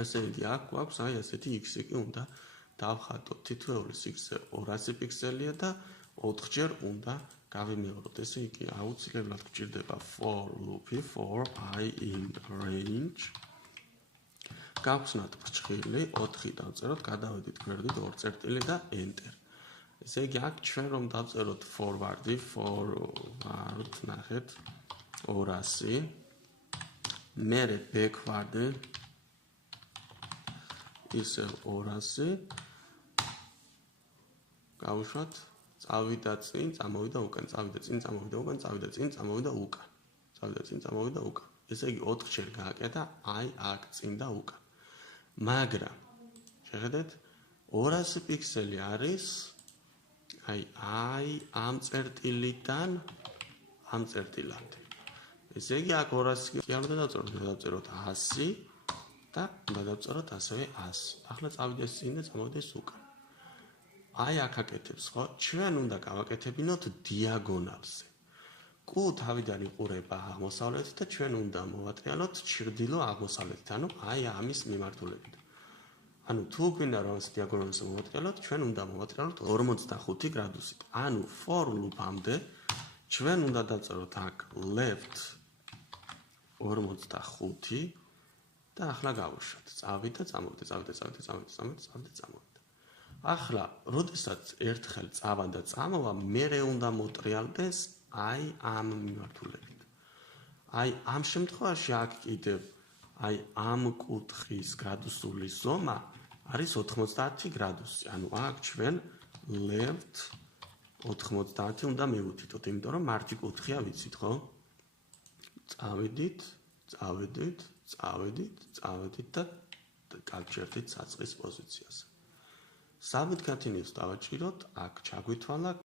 ესე იგი, აქ გვაქვს აი ასეთი x-ი კი უნდა დავხატოთ. თითოეულის x-ზე 200 პიქსელია და 4-ჯერ უნდა გავიმეოროთ. ესე იგი, აუცილებლად გვჭირდება for loop-ი for I in range. გავხსნათ ფრჩხილი, 4 დავწეროთ, გადავედით გვერდით 2 წერტილი და enter. ესე იგი, აქ ჩვენ რომ დავწეროთ forward-ი, forward ნახეთ 200. მერე backward-ი ისე 200. გავუშვათ, წავიდა წინ, წამოვიდა უკან, წავიდა წინ, წამოვიდა უკან, წავიდა წინ, წამოვიდა უკან. წავიდა წინ, წამოვიდა უკან. ესე იგი 4-ჯერ გააკეთა აი აქ წინ და უკან. მაგრამ შეხედეთ 200 პიქსელი არის აი ამ წერტილიდან ამ წერტილამდე. ესე იგი აქ 200 კი არ უნდა დავწეროთ, უნდა დავწეროთ 100 და უნდა დავწეროთ ასევე 100. ახლა წავიდეს წინ და წამოვიდეს უკან. აი აქ აკეთებს, ხო? ჩვენ უნდა გავაკეთებინოთ დიაგონალზე. კუ თავიდან იყურება აღმოსავლეთით და ჩვენ უნდა მოვატრიალოთ ჩრდილო აღმოსავლეთით, ანუ აი ამის მიმართულებით. ანუ თუ გვინდა რომ ეს დიაგონალზე მოვატრიალოთ, ჩვენ უნდა მოვატრიალოთ 45 გრადუსით. ანუ for loop-ამდე ჩვენ უნდა დავწეროთ აქ left 45 და ახლა გავუშვათ. წავიდა, წამოვიდა, წავიდა, წავიდა, წამოვიდა, წამოვიდა, წავიდა, წამოვიდა. ახლა, როდესაც ერთხელ წავა და წამოვა, მერე უნდა მოტრიალდეს აი ამ მიმართულებით. აი ამ შემთხვევაში აქ კიდევ აი ამ კუთხის გრადუსული ზომა არის 90 გრადუსი. ანუ აქ ჩვენ left 90 უნდა მივუთითოთ, იმიტომ რომ მარტი კუთხეა ვიცით, ხო? წავედით, წავედით, წავედით, წავედით და გავჩერდით საწყის პოზიციაზე. სამით გათინებს დავაჭიროთ, აქ ჩაგვითვალა